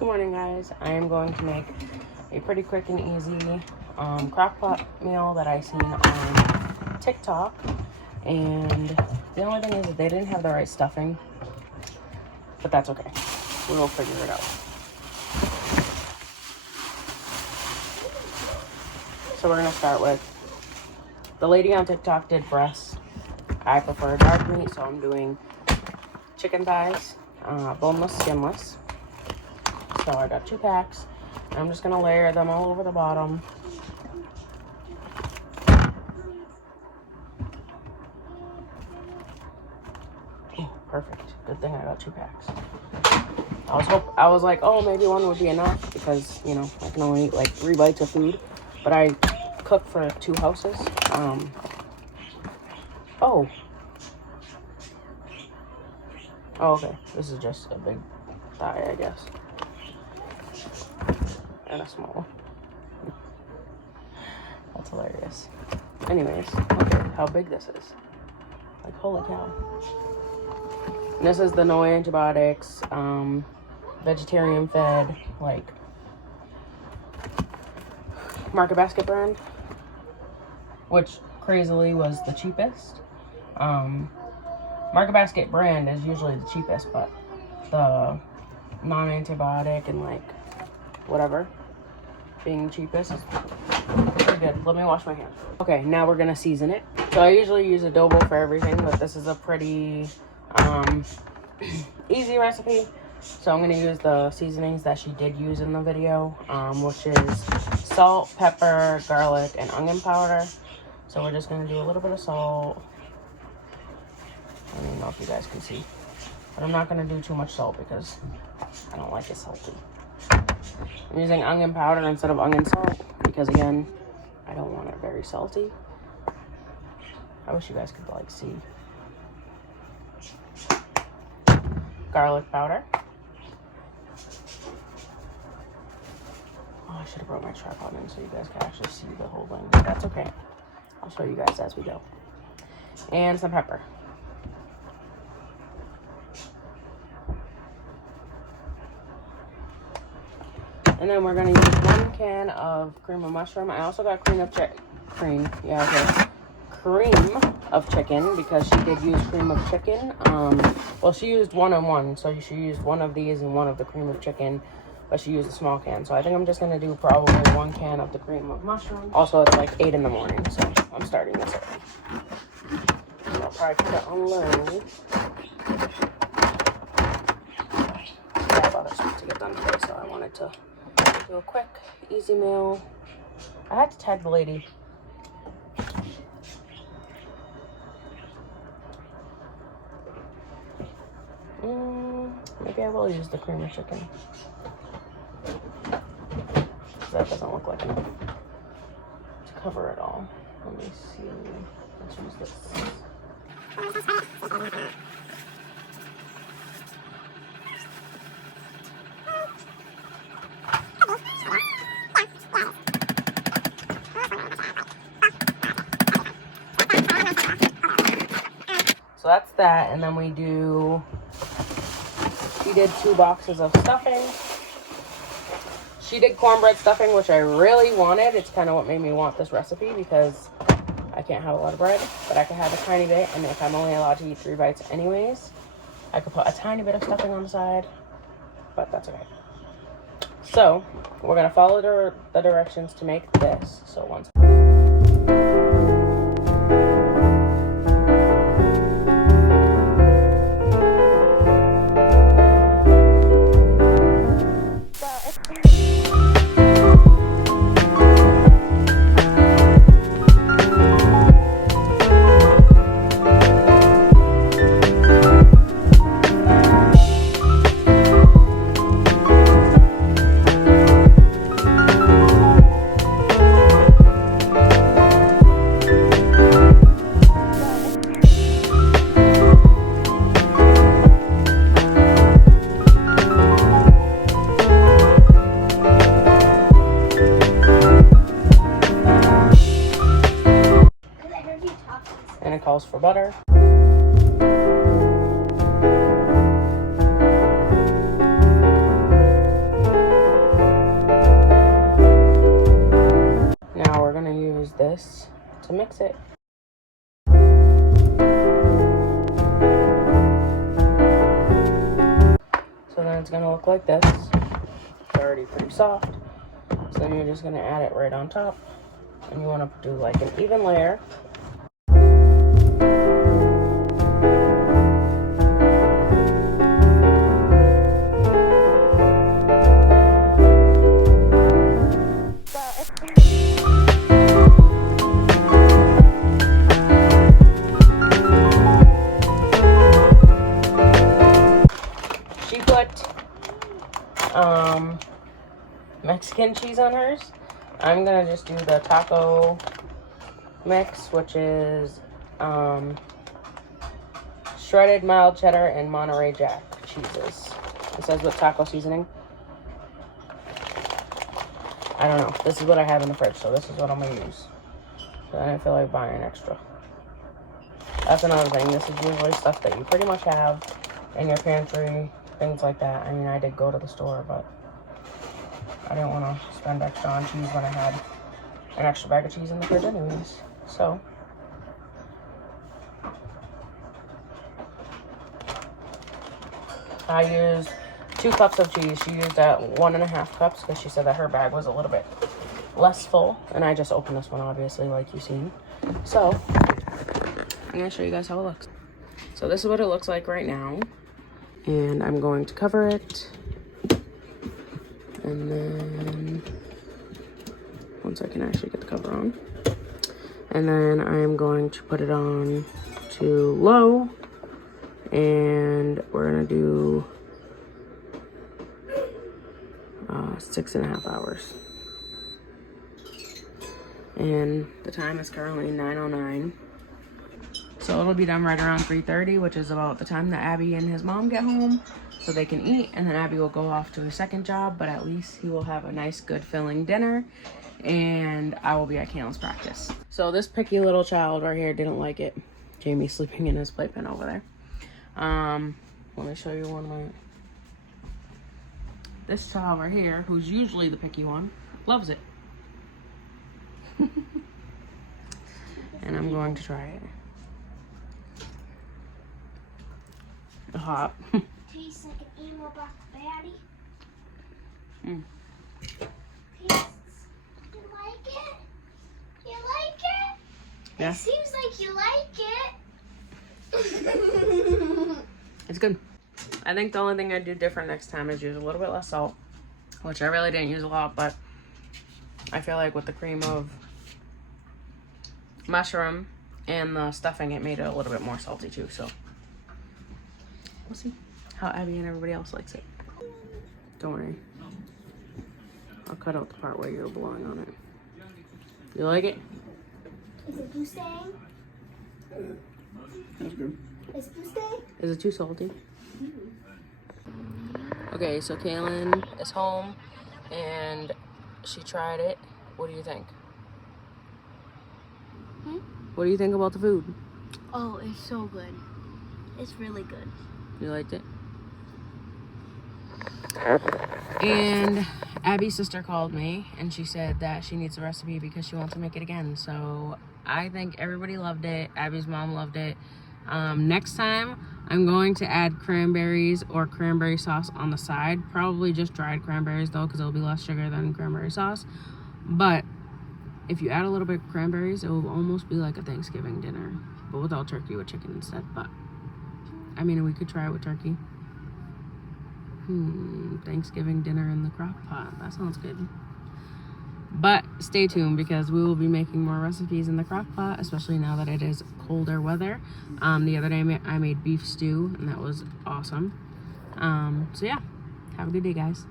Good morning, guys. I am going to make a pretty quick and easy crockpot meal that I seen on TikTok. And the only thing is that they didn't have the right stuffing, but that's okay. We will figure it out. So we're gonna start with, the lady on TikTok did breast. I prefer dark meat, so I'm doing chicken thighs, boneless, skinless. So I got 2 packs. I'm just gonna layer them all over the bottom. Oh, perfect. Good thing I got 2 packs. I was like, oh, maybe 1 would be enough because, you know, I can only eat like 3 bites of food. But I cook for 2 houses. Oh, okay. This is just a big thigh, I guess. And a small one. That's hilarious. Anyways, look at how big this is. Like, holy cow. And this is the no antibiotics, vegetarian fed, like, Market Basket brand, which crazily was the cheapest. Market Basket brand is usually the cheapest, but the non-antibiotic and like whatever being cheapest is pretty good. Let me wash my hands. Okay, now we're gonna season it. So I usually use adobo for everything, but this is a pretty easy recipe. So I'm gonna use the seasonings that she did use in the video, which is salt, pepper, garlic, and onion powder. So we're just gonna do a little bit of salt. I don't even know if you guys can see, but I'm not gonna do too much salt because I don't like it salty. I'm using onion powder instead of onion salt because, again, I don't want it very salty. I wish you guys could like see. Garlic powder. Oh, I should have brought my tripod in so you guys can actually see the whole thing, but that's okay. I'll show you guys as we go. And some pepper. And then we're gonna use 1 can of cream of mushroom. I also got cream of chicken because she did use cream of chicken. Well, she used 1 and 1, so she used 1 of these and 1 of the cream of chicken, but she used a small can. So I think I'm just gonna do probably 1 can of the cream of mushroom. Also, it's like 8 in the morning, so I'm starting this early. So I'll probably put it on low. I have other stuff to get done today, so I wanted to do a quick, easy meal. I had to tag the lady. Maybe I will use the cream of chicken. That doesn't look like enough to cover it all. Let me see. Let's use this. So that's that, and then she did 2 boxes of stuffing. She did cornbread stuffing, which I really wanted. It's kind of what made me want this recipe because I can't have a lot of bread, but I can have a tiny bit, and if I'm only allowed to eat 3 bites anyways, I could put a tiny bit of stuffing on the side, but that's okay. So we're gonna follow the directions to make this. So once and it calls for butter. to mix it. So then it's gonna look like this. It's already pretty soft. So then you're just gonna add it right on top. And you wanna do like an even layer. She put Mexican cheese on hers. I'm gonna just do the taco mix, which is shredded mild cheddar and Monterey Jack cheeses. It says with taco seasoning. I don't know. This is what I have in the fridge, so this is what I'm gonna use. So I didn't feel like buying extra. That's another thing. This is usually stuff that you pretty much have in your pantry, things like that. I mean, I did go to the store, but I didn't want to spend extra on cheese when I had an extra bag of cheese in the fridge anyways. So I used 2 cups of cheese. She used 1.5 cups because she said that her bag was a little bit less full. And I just opened this one, obviously, like you've seen. So I'm going to show you guys how it looks. So this is what it looks like right now. And I'm going to cover it. And then once I can actually get the cover on. And then I'm going to put it on to low. And we're going to do 6.5 hours. And the time is currently 9:09. So it'll be done right around 3:30, which is about the time that Abby and his mom get home so they can eat. And then Abby will go off to his second job, but at least he will have a nice, good, filling dinner. And I will be at Kaylin's practice. So this picky little child right here didn't like it. Jamie's sleeping in his playpen over there. Let me show you one of my... This child right here, who's usually the picky one, loves it. And I'm going to try it. Hot. Tastes like an emo box baddie. Mm. Tastes. You like it? You like it? Yeah. It seems like you like it. It's good. I think the only thing I'd do different next time is use a little bit less salt, which I really didn't use a lot, but I feel like with the cream of mushroom and the stuffing, it made it a little bit more salty too, so we'll see how Abby and everybody else likes it. Don't worry. I'll cut out the part where you're blowing on it. You like it? Is it blue stain? That's good. Is blue stain? Is it too salty? Okay, so Kaylin is home and she tried it. What do you think? What do you think about the food? Oh, it's so good. It's really good. You liked it? And Abby's sister called me and she said that she needs a recipe because she wants to make it again. So I think everybody loved it. Abby's mom loved it. Next time I'm going to add cranberries or cranberry sauce on the side. Probably just dried cranberries though, because it'll be less sugar than cranberry sauce. But if you add a little bit of cranberries, it will almost be like a Thanksgiving dinner, but without turkey, with chicken instead. But I mean, we could try it with turkey. Thanksgiving dinner in the Crockpot. That sounds good. But stay tuned because we will be making more recipes in the Crockpot, especially now that it is colder weather. The other day I made beef stew and that was awesome. So yeah, have a good day, guys.